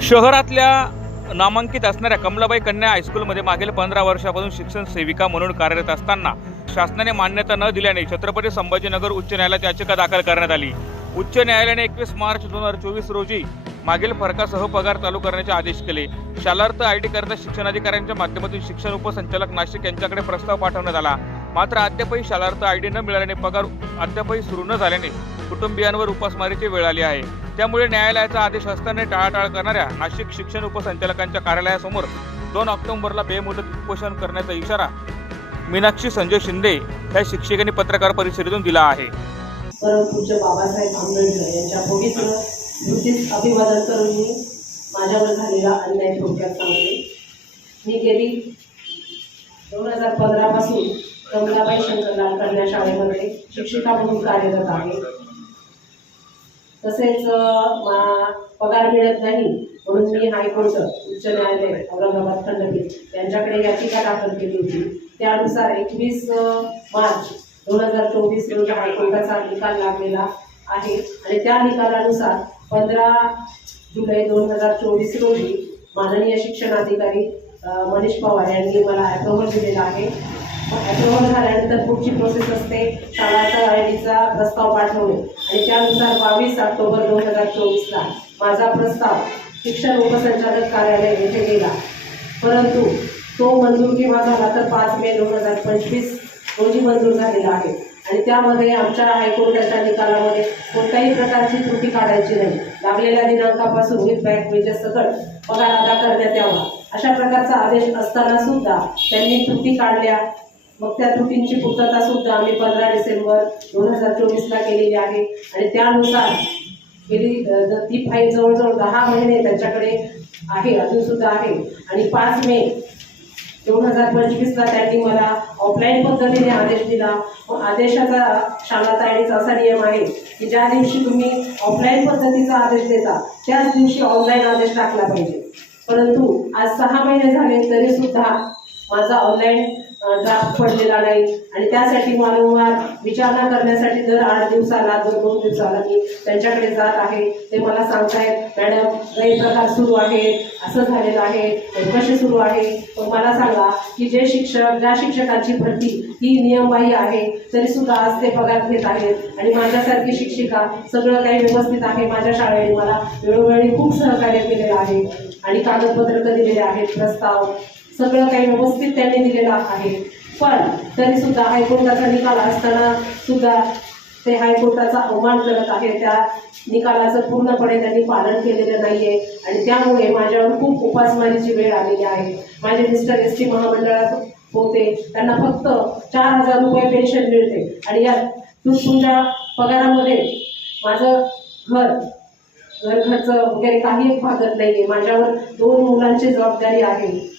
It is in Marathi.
शहरातल्या नामांकित असणाऱ्या कमलाबाई कन्या हायस्कूलमध्ये मागील पंधरा वर्षापासून शिक्षण सेविका म्हणून कार्यरत असताना शासनाने मान्यता न दिल्याने छत्रपती संभाजीनगर उच्च न्यायालयात याचिका दाखल करण्यात आली. उच्च न्यायालयाने एकवीस मार्च दोन हजार चोवीस रोजी मागील फरकासह पगार चालू करण्याचे आदेश केले. शालार्थ आय डी करता शिक्षणाधिकाऱ्यांच्या माध्यमातून शिक्षण उपसंचालक नाशिक यांच्याकडे प्रस्ताव पाठवण्यात आला. मात्र अद्यापही शालार्थ आय डी न मिळाल्याने पगार अद्यापही सुरू न झाल्याने कुटुंबियांवर उपासमारीची वेळ आली आहे. त्यामुळे न्यायालयाचा आदेश असताना टाळाटाळ करणाऱ्या नाशिक शिक्षण उपसंचालकांच्या कार्यालयासमोर दोन ऑक्टोबरला बेमुदत उपोषण करण्याचा इशारा मीनाक्षी संजय शिंदे या शिक्षिकेने पत्रकार परिषदेतून दिला आहे. परमपूज्य बाबासाहेब आंबेडकर यांच्या पवित्र स्मृतीस अभिवादन करून मी माझ्यावर झालेला अन्याय थोडक्यात सांगते मी गेली दोन हजार पंधरापासून कमलाबाई शंकरलाल कन्या शाळेमध्ये शिक्षिका म्हणून कार्यरत आहे तसेच मा- पगार मिळत नाही म्हणून मी हायकोर्ट उच्च न्यायालय औरंगाबाद खंडपीठ यांच्याकडे याचिका दाखल केली होती. त्यानुसार एकवीस मार्च दोन हजार चोवीस रोजी हायकोर्टाचा निकाल लागलेला आहे. आणि त्या निकालानुसार पंधरा जुलै दोन हजार चोवीस रोजी माननीय शिक्षणाधिकारी अधिकारी मनीष पवार यांनी मला ॲप्रोव्हल दिलेला आहे. ॲप्रोव्हल झाल्यानंतर पुढची प्रोसेस असते. शाळाचा आय डीचा प्रस्ताव पाठवणे. आणि त्यानुसार बावीस ऑक्टोबर दोन हजार चोवीसला माझा प्रस्ताव शिक्षण उपसंचालक कार्यालय येथे गेला. परंतु तो मंजूर केव्हा झाला तर पाच मे दोन हजार पंचवीस रोजी मंजूर झालेला आहे. आणि त्यामध्ये आमच्या हायकोर्टाच्या निकालामध्ये कोणत्याही प्रकारची त्रुटी काढायची नाही. लागलेल्या दिनांकापासून विथ बँक वेजेस सकट पगार अदा करण्यात यावा. अशा प्रकारचा आदेश असताना सुद्धा त्यांनी त्रुटी काढल्या. मग त्या त्रुटींची पूर्तता सुद्धा आम्ही पंधरा डिसेंबर दोन हजार चोवीसला केलेली आहे. आणि त्यानुसार गेली ती फाईल जवळजवळ दहा महिने त्यांच्याकडे आहे अजून सुद्धा आहे. आणि पाच मे दोन हजार पंचवीसला त्यांनी मला ऑफलाईन पद्धतीने आदेश दिला. व आदेशाचा शाळा तायडीचा असा नियम आहे की ज्या दिवशी तुम्ही ऑफलाईन पद्धतीचा आदेश देता त्याच दिवशी ऑनलाईन आदेश टाकला पाहिजे. परंतु आज सहा महिने झाले तरी सुद्धा माझा ऑनलाईन ड्राफ्ट पडलेला नाही. आणि त्यासाठी वारंवार विचारणा करण्यासाठी दर आठ दिवसाला दर दोन दिवसाला मी त्यांच्याकडे जात आहे. ते मला सांगतायत मॅडम गैरप्रकार सुरू आहे असं झालेलं आहे. कसे सुरू आहे? मग मला सांगा की जे शिक्षक ज्या शिक्षकांची भरती ही नियमबाह्य आहे तरी सुद्धा आज ते पगार घेत आहेत. आणि माझ्यासारखी शिक्षिका सगळं काही व्यवस्थित आहे. माझ्या शाळेने मला वेळोवेळी खूप सहकार्य केलेलं आहे. आणि कागदपत्र दिलेले आहेत प्रस्ताव. सगळं काही व्यवस्थित त्यांनी दिलेलं आहे. पण तरी सुद्धा हायकोर्टाचा निकाल असताना सुद्धा ते हायकोर्टाचा अवमान करत आहे त्या निकालाचं पूर्णपणे त्यांनी पालन केलेलं नाहीये. आणि त्यामुळे माझ्यावर खूप उपासमारीची वेळ आलेली आहे. माझे मिस्टर एस टी महामंडळात होते. त्यांना फक्त चार हजार रुपये पेन्शन मिळते. आणि या तुमच्या पगारामध्ये माझं घर घर खर्च वगैरे काही भागत नाहीये. माझ्यावर दोन मुलांची जबाबदारी आहे.